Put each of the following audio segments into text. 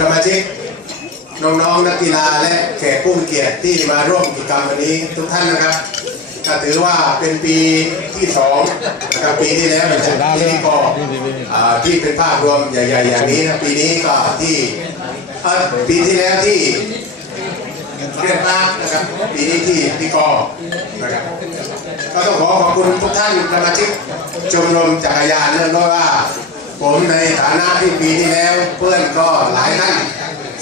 สมาชิกน้องๆนักกีฬาและแขกผู้มีเกียรติที่มาร่วมกิจกรรมวันนี้ทุกท่านนะครับก็ถือว่าเป็นปีที่สองนะครับปีที่แล้วเป็นที่ก็อ่าที่เป็นภาพรวมใหญ่ๆอย่างนี้นะปีนี้ก็ที่เอ่อปีที่แล้วที่เรียนรักนะครับปีนี้ที่ที่กอนะครับก็ต้องขอขอบคุณทุกท่านสมาชิกชมรมจักรยานเนื่องด้วยว่า ผมในฐานะที่ปีที่แล้วเพื่อนก็หลายท่าน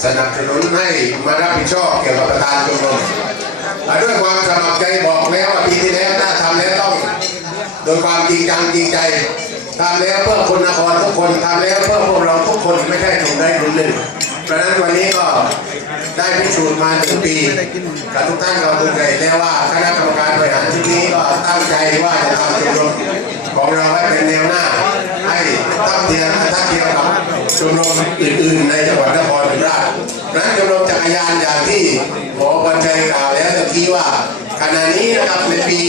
สนับสนุนให้มารับผิดชอบเกี่ยวกับประธานชมรมด้วยความสมัครใจบอกแล้วว่าปีที่แล้วถ้าทำแล้วต้องโดยความจริงจังจริงใจทำแล้วเพื่อคนนครทุกคนทำแล้วเพื่อพวกเราทุกคนไม่ใช่ถุงได้ถุงหนึ่งเพราะฉะนั้นวันนี้ก็ได้พิสูจน์มาหนึ่งปีกับทุกท่านก็ภูมิใจแล้วว่าคณะกรรมการบริหารชุดนี้ก็ตั้งใจว่าจะทำชมรมของเราให้เป็นแนวหน้า ทัพเทียมทัพเทียมกับชมรมอื่น ๆ ในจังหวัดนครศรีธรรมราชเพราะฉะนั้นชมรมจักรยานอย่างที่หมอวันชัยกล่าวแล้วเมื่อกี้ว่าขณะนี้นะครับในปี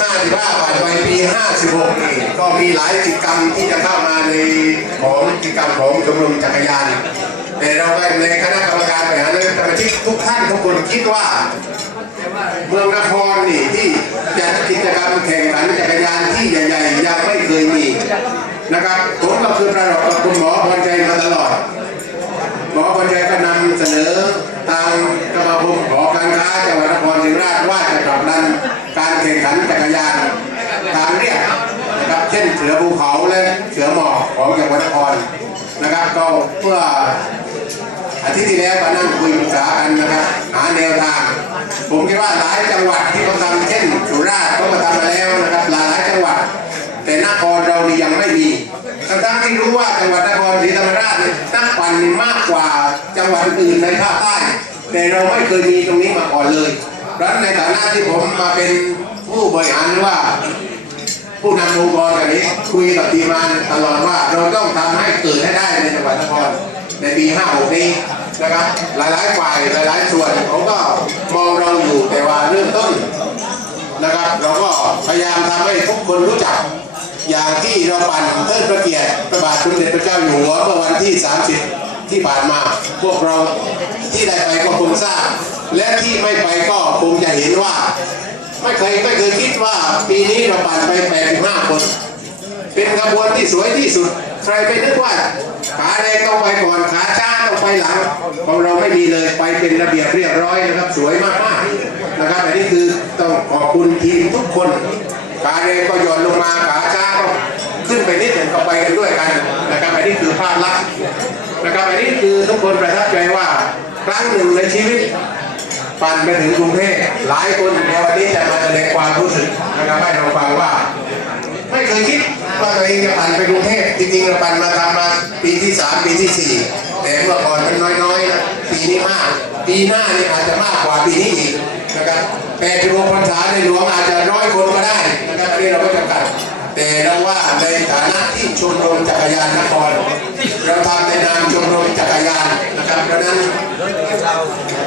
55ผ่านไปปี 56นี่ก็มีหลายกิจกรรมที่จะเข้ามาในของกิจกรรมของชมรมจักรยานแต่เราไปในคณะกรรมการบริหารและสมาชิกทุกท่านทุกคนคิดว่าเมืองนครนี่ที่จัดกิจกรรมแข่งขันจักรยานที่ใหญ่ๆเย นะครับผมก็คือประหลอดกับคุณหมอพรชัยมาตลอด หมอพรชัยก็นำเสนอทางสมาคมหอการค้าจังหวัดนครศรีธรรมราชว่าจะผลักดันการแข่งขันจักรยานทางเรียบนะครับเช่นเสือภูเขาและเสือหมอกของจังหวัดนครนะครับก็เพื่ออาทิตย์ที่แล้วก็นั่งคุยปรึกษากันนะครับหาแนวทาง ผมคิดว่าหลายจังหวัดที่เขาทำเช่นสุราษฎร์เขาก็ทำมาแล้วนะครับหลายหลายจังหวัด แต่นครเรานี่ยังไม่มี ทั้งๆที่รู้ว่าจังหวัดนครศรีธรรมราชเนี่ยนักปั่นมากกว่าจังหวัดอื่นในภาคใต้แต่เราไม่เคยมีตรงนี้มาก่อนเลยเพราะฉะนั้นในฐานะที่ผมมาเป็นผู้บริหารว่า ผู้นำองค์กรแบบนี้คุยกับทีมงานตลอดว่าเราต้องทำให้เกิดให้ได้ในจังหวัดนครในปี 56 นี้นะครับหลายๆฝ่ายหลายๆส่วนเขาก็มองเราอยู่แต่ว่าเริ่มต้นนะครับ เราก็พยายามทำให้ทุกคนรู้จัก อย่างที่เราปั่นเทิดพระเกียรติพระบาทสมเด็จพระเจ้าอยู่หัวเมื่อวันที่ 30 ที่ผ่านมา พวกเราที่ได้ไปก็คงทราบ และที่ไม่ไปก็คงจะเห็นว่า ไม่เคยไม่เคยคิดว่าปีนี้เราปั่นไป 85 คน เป็นขบวนที่สวยที่สุด ใครไปนึกว่าขาแรงต้องไปก่อนขาช้าต้องไปหลังของเราไม่มีเลยไปเป็นระเบียบเรียบร้อยนะครับ สวยมากๆนะครับอันนี้คือต้องขอบคุณทีมทุกคน ขาแรงก็หย่อนลงมาขาช้าก็ขึ้นไปนิดหนึ่งก็ไปกันด้วยกันนะครับอันนี้คือภาพลักษณ์นะครับอันนี้คือทุกคนประทับใจว่าครั้งหนึ่งในชีวิตปั่นไปถึงกรุงเทพหลายคนในวันนี้จะมาแสดงความรู้สึกนะครับให้เราฟังว่า ไม่เคยคิดว่าตัวเองจะปั่นไปกรุงเทพจริงๆเราปั่นมาทำมาปีที่สามปีที่สี่แต่เมื่อก่อนมันน้อยๆนะปีนี้มาก ปีหน้านี่อาจจะมากกว่าปีนี้อีกนะครับ แปดสิบหกพรรษาในหลวงอาจจะร้อยคนก็ได้นะครับอันนี้เราไม่จำกัด แต่เราว่าในฐานะที่ชมรมจักรยานนครเราทำในนามชมรมจักรยานนะครับเพราะนั้น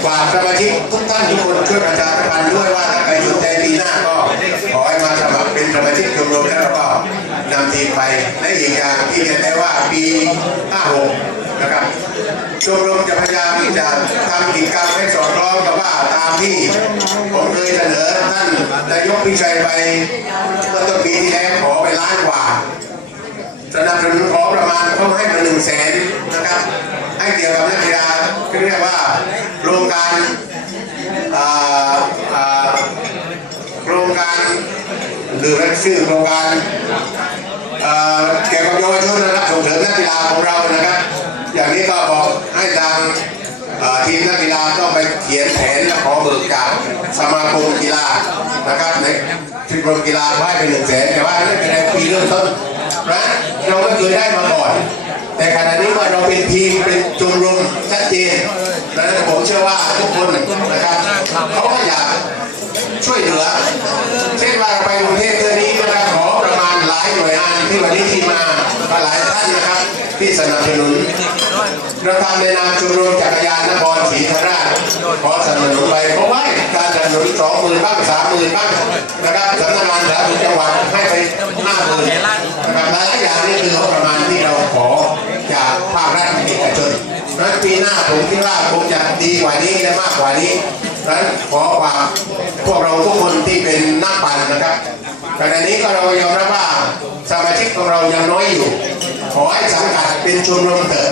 ฝากสมาชิกทุกท่านทุกคนช่วยประชาสัมพันธ์ด้วยว่าถ้าใครสนใจปีหน้าก็ขอให้มาสมัครเป็นสมาชิกชมรมแล้วก็นำทีมไปและอีกอย่างที่เรียนได้ว่าปี56นะครับชมรมจะพยายามที่จะทำกิจกรรมให้สอดคล้องกับว่า ที่ผมเคยเสนอท่านนายกพิชัยไปเมื่อต้นปีที่แล้วขอไปล้านกว่าสนับสนุนขอประมาณเขาให้มาหนึ่งแสนนะครับ ให้เกี่ยวกับนักกีฬาเรียกว่าโครงการอ่าโครงการหรือเป็นชื่อโครงการเอ่อเกี่ยวกับเยาวชนนะครับส่งเสริมนักกีฬาของเรานะครับ อย่างนี้ก็บอกให้ทางทีมนักกีฬาต้องไป สมาคมกีฬานะครับในชมรมกีฬาให้เป็นหนึ่งแสนแต่ว่านั่นเป็นในปีเริ่มต้นนะเราไม่เคยได้มาก่อน แต่ขณะนี้ว่าเราเป็นทีมเป็นชมรมชัดเจนดังนั้นผมเชื่อว่าทุกคนนะครับเขาก็อยากช่วยเหลือ เช่นว่าไปกรุงเทพเดือนนี้นะครับขอประมาณหลายหน่วยงานที่วันนี้ที่มาหลายท่านนะครับที่สนับสนุน เราทำในนามชมรมจักรยานนครศรีธรรมราชขอสนับสนุนไปเพราะว่าการสนับสนุนสองหมื่นบ้างสามหมื่นบ้างนะครับสำนักงานสาธารณสุขจังหวัดให้ไปห้าหมื่นนะครับหลายอย่างนี่คืองบประมาณที่เราขอจากภาครัฐเอกชนนั้นปีหน้าผมคิดว่าคงจะดีกว่านี้และมากกว่านี้นั้นขอความพวกเราทุกคนที่เป็นนักปั่นนะครับขณะนี้ก็เรายอมรับว่าสมาชิกของเรายังน้อยอยู่ ขอให้สังกัดเป็นชมรมเถอะ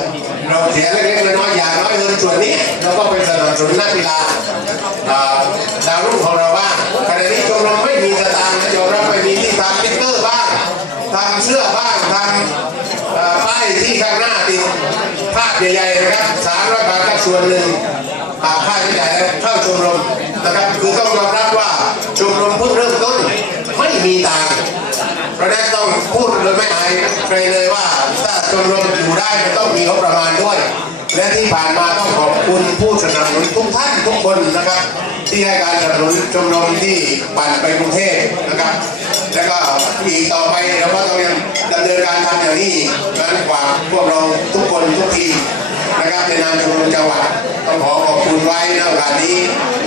เราเสียเล็กๆน้อยๆอย่างน้อยเงินส่วนนี้เราก็เป็นสนับสนุนนักกีฬาดาวรุ่งของเราบ้างขณะนี้ชมรมไม่มีสตางค์นะยอมรับไม่มีที่ทำติ๊กเกอร์บ้างทำเสื้อบ้างทำป้ายที่ข้างหน้าติดภาพใหญ่ๆนะครับสามร้อยบาทกับส่วนหนึ่งหักค่าใช้จ่ายเข้าชมรมนะครับคือต้องยอมรับว่าชมรมเพิ่งเริ่มต้นไม่มีตังค์ เราะฉะนั้ต้องพูดโดยไม่อายใครเลยว่าถ้าชมรมอยู่ได้มันต้องมีงบประมาณด้วย และที่ผ่านมาต้องขอบคุณผู้สนับสนุนทุกท่านทุกคนนะครับ ที่ให้การสนับสนุนชมรมที่ปั่นไปกรุงเทพนะครับ แล้วก็อีกต่อไปเราก็ต้องยังดำเนินการทำอย่างนี้นั้นกว่าพวกเราทุกคนทุกทีนะครับในนามชมรมจังหวัดต้องขอขอบคุณไว้ในโอกาสนี้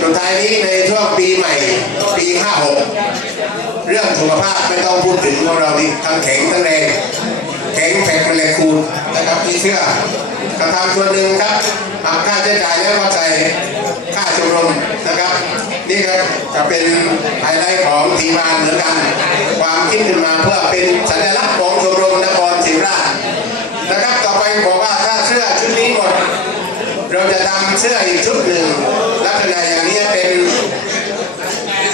สุดท้ายนี้ใน ช่วงปีใหม่ปี56เรื่องสุขภาพไม่ต้องพูดถึงของเราดิทั้งแข็งทั้งแรงแข็งแฝงเป็นแรงคูณนะครับที่เชื่อกระทำส่วนหนึ่งครับหักค่าใช้จ่ายแล้วก็ใส่ค่าชมรมนะครับ นี่ก็จะเป็นไฮไลท์ของทีมงานเหมือนกัน ความคิดขึ้นมาเพื่อเป็นสัญลักษณ์ของชมรมนครศรีราชนะครับ ต่อไปบอกว่าถ้าเสื้อชุดนี้หมด เราจะทำเสื้ออีกชุดหนึ่งลักษณะอย่างนี้เป็น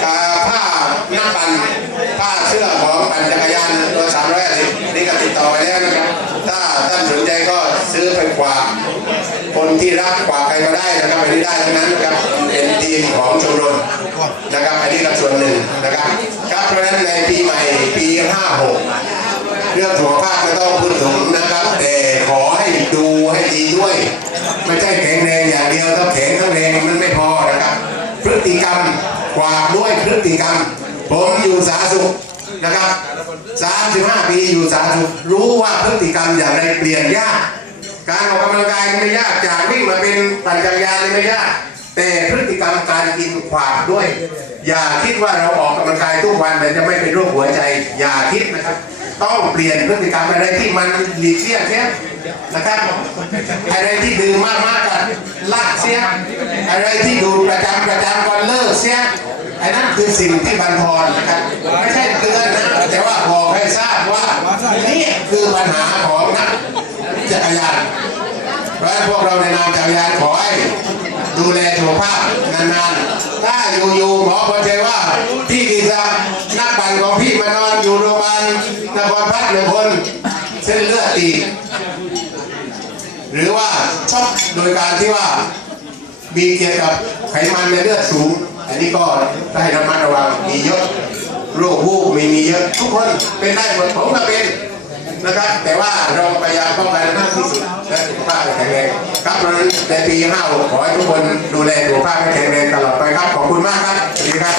อ่าผ้าหน้าปั่นผ้าเสื้อของปั่น จักรยานตัวสามร้อยสิบนี่ก็ติดต่อไปแล้วนะครับถ้าท่านสนใจก็ซื้อไปกว่า คนที่รักกว่าใครก็ได้นะครับอันนี้ได้ทั้งนั้นนะครับเป็นทีมของชมรมนะครับอันนี้ก็ส่วนหนึ่งนะครับครับเพราะฉะนั้นในปีใหม่ปี56เรื่องสุขภาพไม่ต้องพูดถึงนะครับ แต่ขอให้ดูให้ดีด้วย ไม่ใช่แข็งแรงอย่างเดียวถ้าแข็งทั้งแรงมันไม่พอนะครับ พฤติกรรมกว่าด้วยพฤติกรรม ผมอยู่สาสุข นะครับ35 ปีอยู่สาธุรู้ว่าพฤติกรรมอย่างไรเปลี่ยนยาก การออกกำลังกายไม่ยากจากวิ่งมาเป็นปั่นจักรยานไม่ยาก แต่พฤติกรรมการกินขวากด้วย อย่าคิดว่าเราออกกำลังกายทุกวันแต่จะไม่เป็นโรคหัวใจ อย่าคิดนะครับ ต้องเปลี่ยนพฤติกรรมอะไรที่มันหลีกเลี่ยงเสียนะครับอะไรที่ดื่มมากๆกันลากเสียอะไรที่ดูประจำประจำวันเลิกเสีย อ้นั่นคือสิ่งที่บันทอนนะครับ ไม่ใช่เตือนนะ แต่ว่าบอกให้ทราบว่า นี่คือปัญหาของนักจักรยานเพราะพวกเราในนามจักรยานขอให้ดูแลสุขภาพนานๆ ถ้าอยู่ๆหมอพอใจว่าพี่กิจนักปั่นของพี่มานอนอยู่โรงพยาบาลนครพัฒน์หนึ่งคนเส้นเลือดตีหรือว่าช็อกโดยการที่ว่ามีเกี่ยวกับไขมันในเลือดสูง อันนี้ก็ได้ระมัดระวังมีเยอะโรควูบมีมีเยอะทุกคนเป็นได้หมดผมก็เป็นนะครับ แต่ว่าเราพยายามป้องกันมากที่สุดและสุขภาพแข็งแรงครับนั้นในปี56ขอให้ทุกคนดูแลสุขภาพให้แข็งแรงตลอดไปครับขอบคุณมากครับสวัสดีครับ